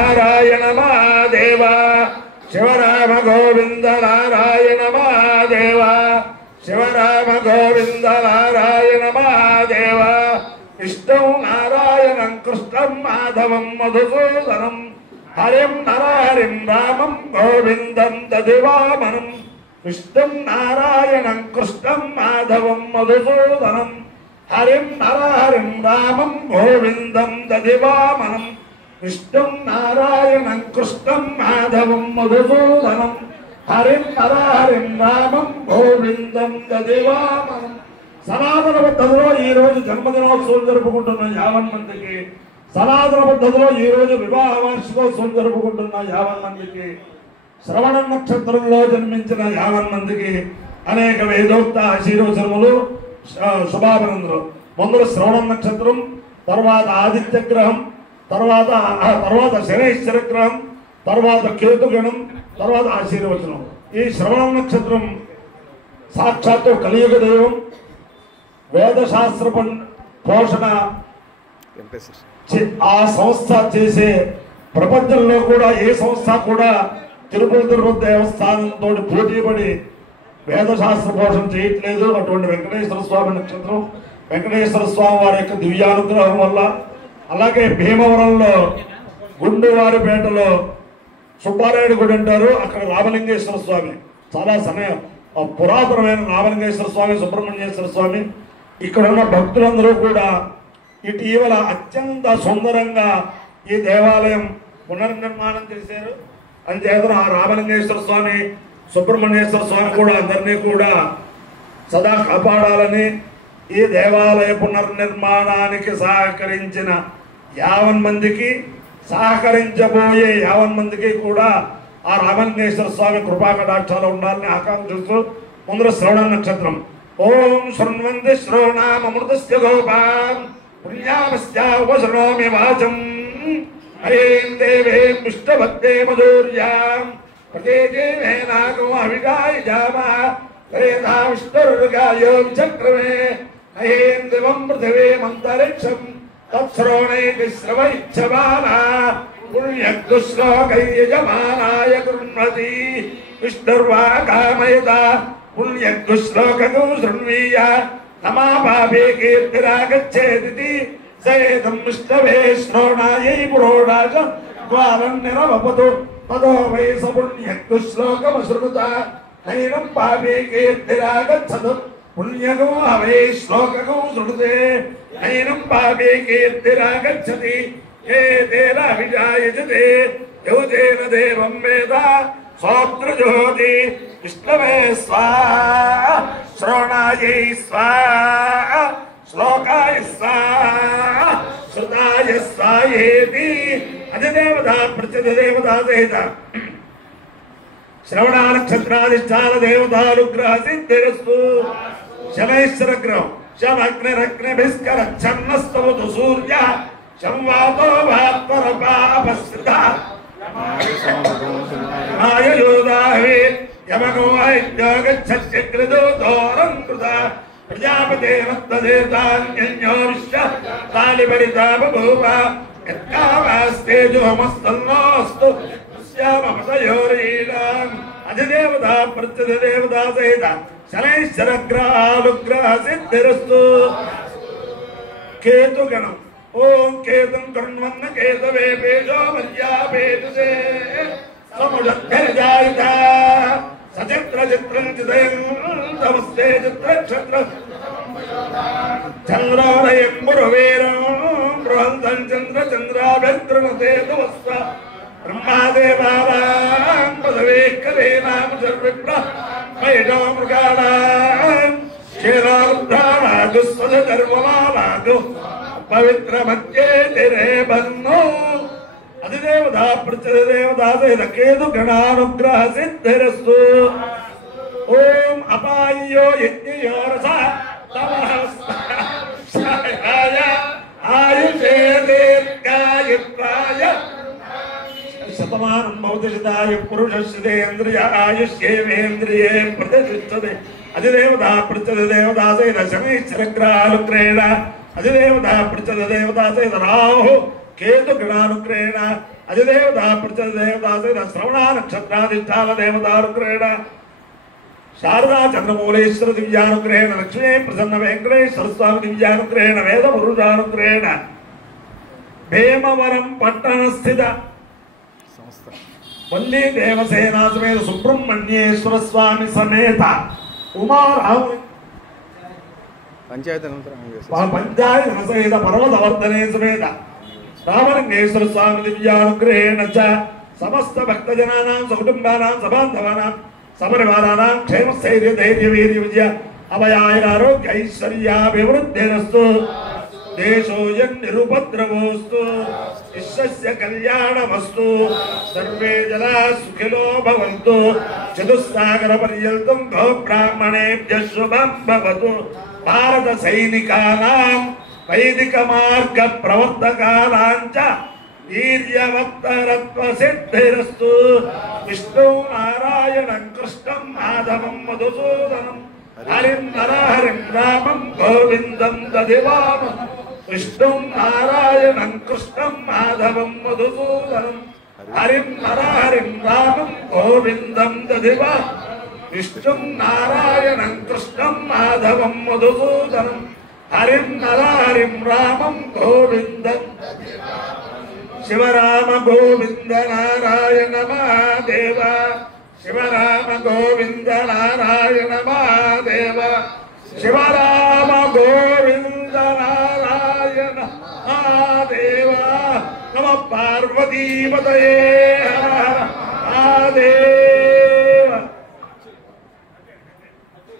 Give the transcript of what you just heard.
नारायण महादेव शिवराम गोविंद नारायण महादेव शिवराम गोविंद नारायण महादेव विष्णु नारायणं कृष्णं माधवं मधुसूदनं हरिं नरहरिं रामं गोविंदं दधिवामनं विष्णु नारायणं कृष्णं माधवं मधुसूदनं हरिं नरहरिं रामं गोविंदं दधिवामनं विष्णु नारायणं कृष्णं माधवं मधुसूदनं हरिं नरहरिं रामं गोविंदं दधिवामनं సనాతన పద్ధతిలో ఈ రోజు జన్మదినోత్సవం జరుపుకుంటున్న 50 మందికి, సనాతన పద్ధతిలో ఈ రోజు వివాహ వార్షికోత్సవం జరుపుకుంటున్న 50 మందికి, శ్రవణ నక్షత్రంలో జన్మించిన 50 మందికి అనేక వేదోక్త ఆశీర్వచనములు, శుభాభినందనలు. ముందు శ్రవణ నక్షత్రం, తర్వాత ఆదిత్య గ్రహం, తర్వాత శనైశ్వర గ్రహం, తర్వాత కేతుగణం, తర్వాత ఆశీర్వచనం. ఈ శ్రవణ నక్షత్రం సాక్షాత్తు కలియుగ దైవం, వేదశాస్త్ర పోషణ ఆ సంస్థ చేసే ప్రపంచంలో కూడా ఏ సంస్థ కూడా తిరుపతి దేవస్థానంతో పోటీపడి వేదశాస్త్ర పోషణ చేయట్లేదు. అటువంటి వెంకటేశ్వర స్వామి నక్షత్రం, వెంకటేశ్వర స్వామి వారి యొక్క దివ్యానుగ్రహం వల్ల, అలాగే భీమవరంలో గుండువారిపేటలో సుబ్బారాయుడు గుడి అంటారు, అక్కడ రామలింగేశ్వర స్వామి, చాలా సమయం పురాతనమైన రామలింగేశ్వర స్వామి, సుబ్రహ్మణ్యేశ్వర స్వామి, ఇక్కడ ఉన్న భక్తులందరూ కూడా ఇటీవల అత్యంత సుందరంగా ఈ దేవాలయం పునర్నిర్మాణం చేశారు. అంచేత ఆ రామలింగేశ్వర స్వామి, సుబ్రహ్మణ్యేశ్వర స్వామి కూడా అందరినీ కూడా సదా కాపాడాలని, ఈ దేవాలయ పునర్నిర్మాణానికి సహకరించిన 50 మందికి, సహకరించబోయే 50 మందికి కూడా ఆ రామలింగేశ్వర స్వామి కృపాకటాక్షాలు ఉండాలని ఆకాంక్షిస్తూ ముందర శ్రవణ నక్షత్రం. ఓం శృణ్వంతి శ్రోణామృతస్య గోపాన్ పుణ్యామస్యా ఉపశృణోమి వాచం హరేం దేవేం విష్ణుభక్తే మధుర్యాం ప్రతేజేనాగో అవిగాయ జామా త్రేధా విష్ణుర్గాయో విచక్రమే హరేం దివం పృథివీమంతరిక్షం తత్శ్రోణైతి శ్రవైచ్చమానా పుణ్యశ్లోకయజమానాయ గృహ్ణతి విష్ణుర్వా కామయత పుణ్యశ్లోకో శృణ్వీయ నమా పాపే కీర్తిరాగచ్చేది సేదం విష్ణవే శ్రోణాయై పురోడాజ ద్వారం నిరవపతు తదో వై స పుణ్యశ్లోకమశ్రుత నైనం పాపే కీర్తిరాగచ్చదు పుణ్యగో హవై శ్లోకగో శృణుతే నైనం పాపే కీర్తిరాగచ్చతి ఏ తేన విజాయజతే యౌతేన దేవం వేద సోత్రజ్యోతి విష్ణవే స్వాహ శ్రోణాయై స్వాహ శ్లోకాయ స్వాహ శ్రుతాయ స్వాహేతి అధిదేవతా ప్రత్యధిదేవతా సహిత శ్రవణ నక్షత్రాధిష్టాన దేవతానుగ్రహ సిద్ధిరస్తు. శనైశ్వర గ్రహం శమగ్నిరగ్నిభిస్కర ఛన్నస్తవతు సూర్య సంవాతో భాత్పరపాపస్ృత ఆయోదాహే యమగో ఐద్యోగచ్చత్యగ్రదో దోరం కృత ప్రజాపతేన తదేతాన్యన్యో విశ్వ తాలిపరితా బభూవ యత్కావాస్తేజోమస్తన్నోస్తు శ్యామపతయోరీణాం అధిదేవతా ప్రత్యధిదేవతా సహిత శనైశ్వర గ్రహానుగ్రహ సిద్ధిరస్తు. కేతుగణం. ఓం కేతం కర్ణవన్న కేతవే పేజో మర్యాపేతుసే సముజద్ధరిజాయుధ సచిత్ర చిత్రం చిదయం తమస్తే చిత్రక్షత్ర చంద్రోదయం పురవీరం బృహంతం చంద్ర చంద్రాభ్యంతృణతే తమస్వ బ్రహ్మాదేవానాం పదవే కలేనాం సర్విప్ర మహిషో మృగాణాం క్షీరారుద్ధానాదు స్వధర్మమానాదు పవిత్ర మధ్యే తెరే బన్నో అధిదేవతా ప్రత్యధిదేవతా సహిత కేతు గణానుగ్రహ సిద్ధిరస్తు. ఓం అపాయో యజ్ఞయో రస తమః ఆయుషే దీర్ఘాయుత్వాయ శతమానం భవతిషితాయ పురుషశ్రేంద్రియ ఆయుష్యేంద్రియే ప్రతిష్టతే అధిదేవతా ప్రత్యధిదేవతా సహిత శనైశ్వర గ్రహానుగ్రహేణ అధిదేవతా ప్రత్యధిదేవతా సహిత రాహు కేతు గణానుగ్రహేణ అధిదేవతా ప్రత్యదేవతా సహిత శ్రవణ నక్షత్రాధిష్టాన దేవతానుగ్రహేణ శారదా చంద్రమూలేశ్వర దివ్యానుగ్రహేణ లక్ష్మీ ప్రసన్న వెంకటేశ్వర స్వామి దివ్యానుగ్రహేణ వేద పురుషానుగ్రహేణ భీమవరం పట్టణ స్థిత వల్లీ దేవసేనా సమేత సుబ్రహ్మణ్యేశ్వర స్వామి సమేత ఉమారాము పంచాయతన సహిత పర్వతవర్ధనే సమేత రామలింగేశ్వర స్వామి దివ్యానుగ్రహేణ చ సమస్త భక్తజనానాం సకుటుంబానాం సబాంధవానాం సపరివారానాం క్షేమస్థైర్య ధైర్య వీర్య విజయ అభయాయ ఆరోగ్య ఐశ్వర్యాభివృద్ధిరస్తు దేశోయం నిరుపద్రవోస్తు విశ్వస్య కళ్యాణమస్తు సర్వే జనా సుఖినో భవంతు చతుస్సాగర పర్యంతం గో బ్రాహ్మణేభ్యః శుభం భవతు భారత సైనికానాం వైదిక మార్గ ప్రవర్తకానాం చ వీర్యవత్తరత్వ సిద్ధిరస్తు విష్ణు నారాయణం కృష్ణం మాధవం మధుసూదనం హరిం నరహరిం రామం గోవిందం దదివామం విష్ణు నారాయణం కృష్ణం మాధవం మధుసూదనం హరిం నరహరిం రామం గోవిందం దదివామం విష్ణు నారాయణం కృష్ణం మాధవం మధుసూదనం హరిం నరహరిం రామం గోవిందం శివరామ గోవింద నారాయణ మహాదేవ శివరామ గోవింద నారాయణ మహాదేవ శివరామ గోవింద నారాయణ మహాదేవ నమ పార్వతీపతయే హర హర మహాదేవ